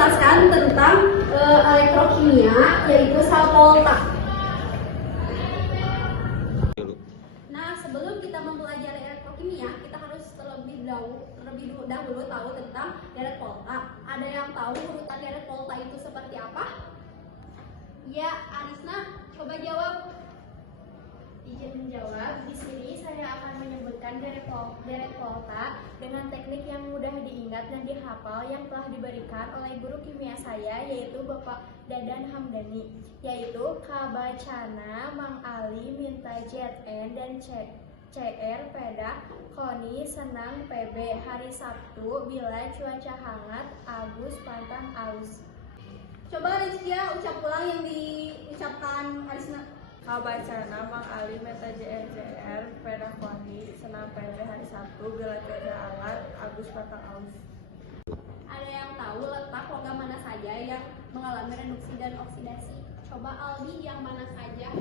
menjelaskan tentang elektrokimia, yaitu sel volta. Nah, sebelum kita mempelajari elektrokimia, kita harus terlebih dahulu tahu tentang deret volta. Ada yang tahu urutan deret volta itu seperti apa? Ya, Arisna, coba jawab. Izin menjawab, di sini saya akan menyebutkan deret volta dengan teknik yang mudah diingat dan dihafal yang telah diberikan oleh guru kimia saya, yaitu Bapak Dadan Hamdani, yaitu Kabacana, Mang Ali, minta ZN dan CR, pedah, Koni, senang, PB, hari Sabtu, bila cuaca hangat, Agus, pantang, aus. Coba Rizkia ucap ulang yang diucapkan Arisna. Kabacana, Mang Ali, Meta JR, pedah, Koni, senang, PB, hari Sabtu, bila cuaca hangat, Agus, pantang, aus. Ada yang tahu letak logam mana saja yang mengalami reduksi dan oksidasi? Coba Aldi, yang mana saja?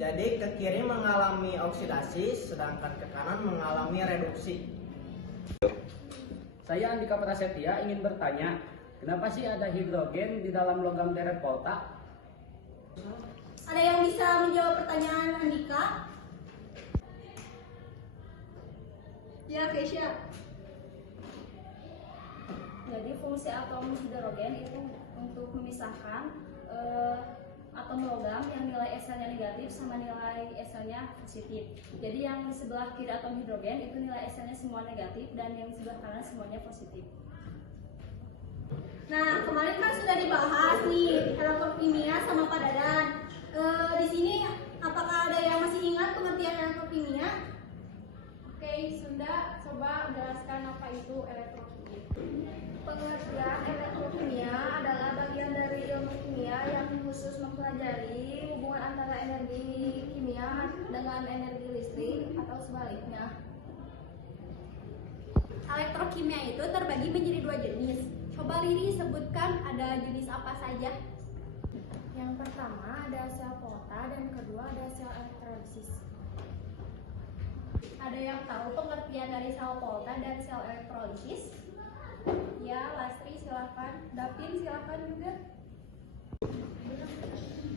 Jadi ke kiri mengalami oksidasi, sedangkan ke kanan mengalami reduksi. Saya Andika Prasetya ingin bertanya, kenapa sih ada hidrogen di dalam logam deret volta? Ada yang bisa menjawab pertanyaan Andika? Ya, Keisha. Jadi fungsi atom hidrogen itu untuk memisahkan atom logam yang nilai S-nya negatif sama nilai S-nya positif. Jadi yang di sebelah kiri atom hidrogen itu nilai S-nya semua negatif dan yang di sebelah kanan semuanya positif. Nah, kemarin kan sudah dibahas nih elektrokimia sama Pak Dadan. Di sini apakah ada yang masih ingat pengertian elektrokimia? Oke, Sunda, coba jelaskan apa itu elektrokimia. Pengertian elektrokimia adalah bagian dari ilmu kimia yang khusus mempelajari hubungan antara energi kimia dengan energi listrik atau sebaliknya. Elektrokimia itu terbagi menjadi dua jenis. Coba Riri sebutkan ada jenis apa saja? Yang pertama ada sel volta dan kedua ada sel elektrolisis. Ada yang tahu pengertian dari sel volta dan sel elektrolisis? Ya, Lastri silakan. Davin silakan juga.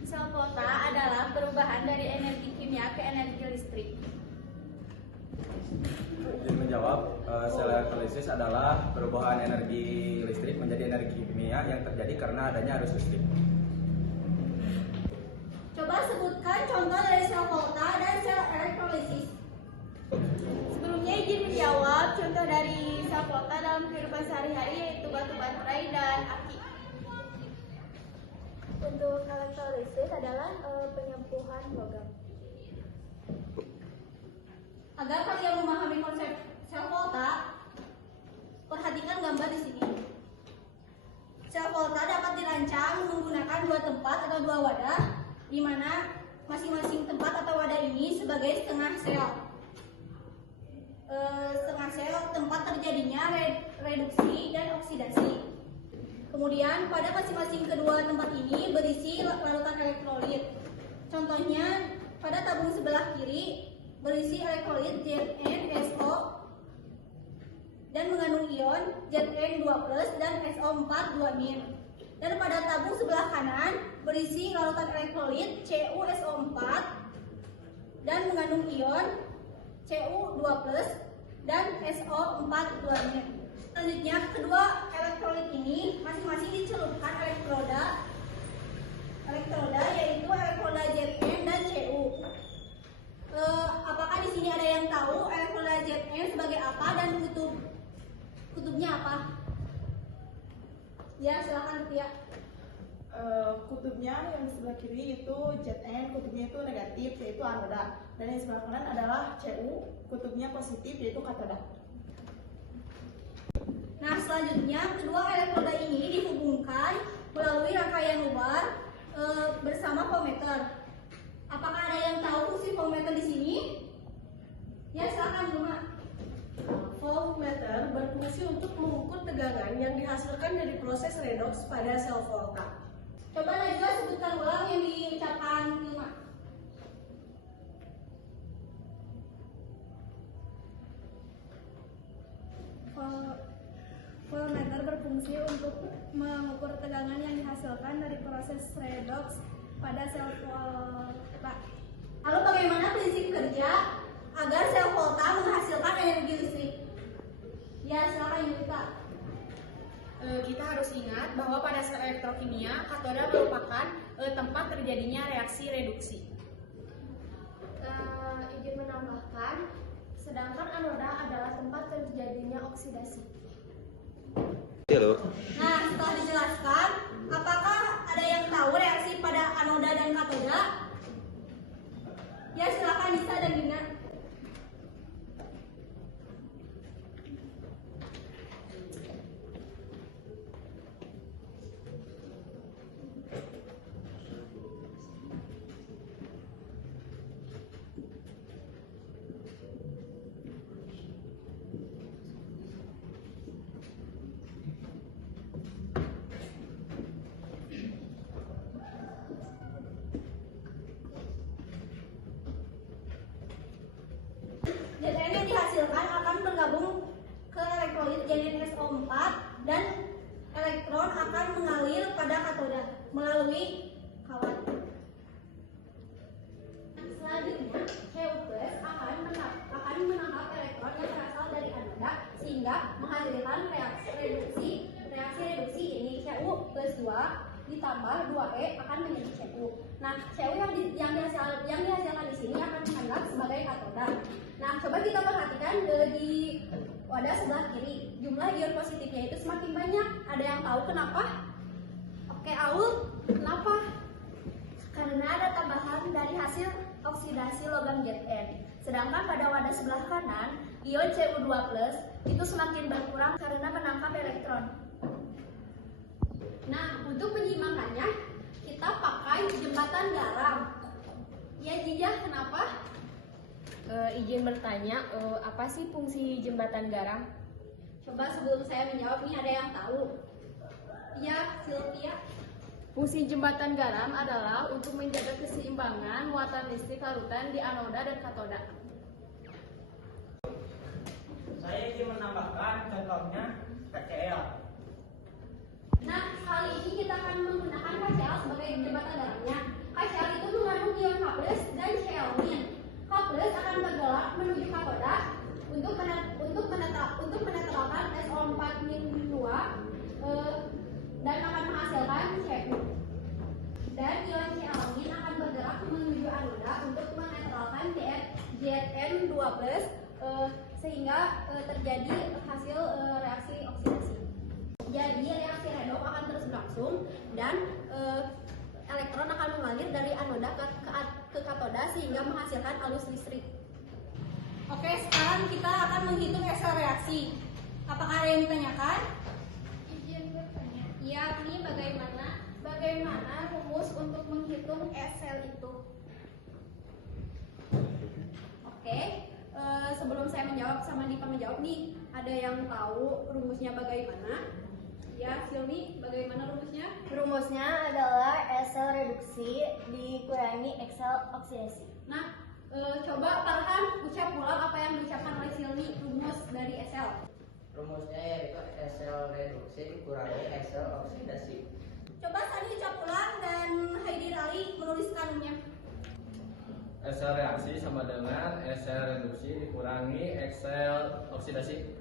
Sel volta adalah perubahan dari energi kimia ke energi listrik. Izin menjawab, sel elektrolisis adalah perubahan energi listrik menjadi energi kimia yang terjadi karena adanya arus listrik. Coba sebutkan contoh dari sel volta dan sel elektrolisis. Sebelumnya izin menjawab, contoh dari sel volta dalam kehidupan sehari-hari yaitu batu baterai dan aki. Untuk elektrolisis adalah penyempuhan logam. Agar kalian memahami konsep sel volta, perhatikan gambar di sini. Sel volta dapat dirancang menggunakan dua tempat atau dua wadah, di mana masing-masing tempat atau wadah ini sebagai setengah sel. Setengah sel tempat terjadinya reduksi dan oksidasi. Kemudian pada masing-masing kedua tempat ini berisi larutan elektrolit. Contohnya pada tabung sebelah kiri berisi elektrolit ZnSO dan mengandung ion Zn2+ dan SO4 2-. Dan pada tabung sebelah kanan berisi larutan elektrolit CuSO4 dan mengandung ion Cu2+ dan SO4 2-. Selanjutnya, kedua elektrolit ini masing-masing dicelupkan elektroda yaitu elektroda Zn dan Cu. Apakah di sini ada yang tahu elektroda Zn sebagai apa dan kutubnya apa? Ya, silakan Tia. Kutubnya yang di sebelah kiri itu Zn, kutubnya itu negatif yaitu anoda, dan yang sebelah kanan adalah Cu, kutubnya positif yaitu katoda. Nah, selanjutnya kedua elektroda ini dihubungkan melalui rangkaian luar bersama voltmeter. Apakah ada yang tahu fungsi voltmeter di sini? Ya, silakan Bunga. Voltmeter berfungsi untuk mengukur tegangan yang dihasilkan dari proses redoks pada sel volta. Coba Najwa sebutkan ulang yang diucapkan Bunga. Voltmeter berfungsi untuk mengukur tegangan yang dihasilkan dari proses redox pada sel volta. Lalu bagaimana prinsip kerja agar sel volta menghasilkan energi listrik? Ya, silakan Yulika. Kita harus ingat bahwa pada sel elektrokimia, katoda merupakan tempat terjadinya reaksi reduksi. Izin menambahkan, sedangkan anoda adalah tempat terjadinya oksidasi. Nah, setelah dijelaskan, apakah ada yang tahu reaksi pada anoda dan katoda? Ya, silakan Nisa dan Dina. ZN yang dihasilkan akan bergabung ke elektrolit janin SO4 dan elektron akan mengalir pada katoda melalui kawat. Selanjutnya, Cu+ akan menangkap elektron yang berasal dari anoda sehingga menghasilkan reaksi reduksi. Reaksi reduksi ini Cu+2 ditambah 2E akan menjadi Cu. Nah, Cu yang dihasilkan di sini akan dianggap sebagai katoda. Nah, coba kita perhatikan di wadah sebelah kiri. Jumlah ion positifnya itu semakin banyak. Ada yang tahu kenapa? Oke, Aul, kenapa? Karena ada tambahan dari hasil oksidasi logam Zn. Sedangkan pada wadah sebelah kanan, ion Cu2+ itu semakin berkurang karena menangkap elektron. Nah, untuk menyeimbangkannya, kita pakai jembatan garam. Ya, Jijah, kenapa? Izin bertanya, apa sih fungsi jembatan garam? Coba sebelum saya menjawab, nih ada yang tahu? Ya, Sylvia. Fungsi jembatan garam adalah untuk menjaga keseimbangan muatan listrik larutan di anoda dan katoda. Saya ingin menambahkan contohnya KCl. Nah, kali ini kita akan menggunakan KCl sebagai jembatan garamnya. KCl itu mengandung ion H+ dan Cl-. H+ akan bergerak menuju katoda untuk menetralkan SO4-2 dan akan menghasilkan Cu. Dan ion Cl- akan bergerak menuju anoda untuk menetralkan Zn2+, sehingga terjadi hasil reaksi oksidasi. Jadi reaksi redox akan terus berlangsung dan elektron akan mengalir dari anoda ke katoda sehingga menghasilkan arus listrik. Oke, sekarang kita akan menghitung SL reaksi. Apakah ada yang ditanyakan? Izin bertanya, Yakni bagaimana rumus untuk menghitung SL itu? Oke, sebelum saya menjawab sama Dipa menjawab nih, ada yang tahu rumusnya bagaimana? Ya, Silmi, bagaimana rumusnya? Rumusnya adalah SL reduksi dikurangi XL oksidasi. Nah, coba Farhan ucap ulang apa yang diucapkan oleh Silmi rumus dari SL. Rumusnya yaitu SL reduksi dikurangi SL oksidasi. Coba Sani ucap ulang dan Heidi Rali menuliskannya. SL reaksi sama dengan SL reduksi dikurangi XL oksidasi.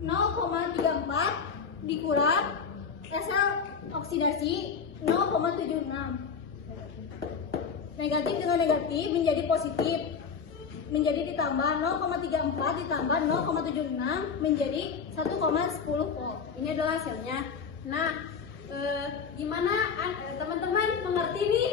0,34 dikurang sel oksidasi 0,76. Negatif dengan negatif menjadi positif, menjadi ditambah 0,34 ditambah 0,76 menjadi 1,10 volt. Ini adalah hasilnya. Nah, gimana teman-teman mengerti nih?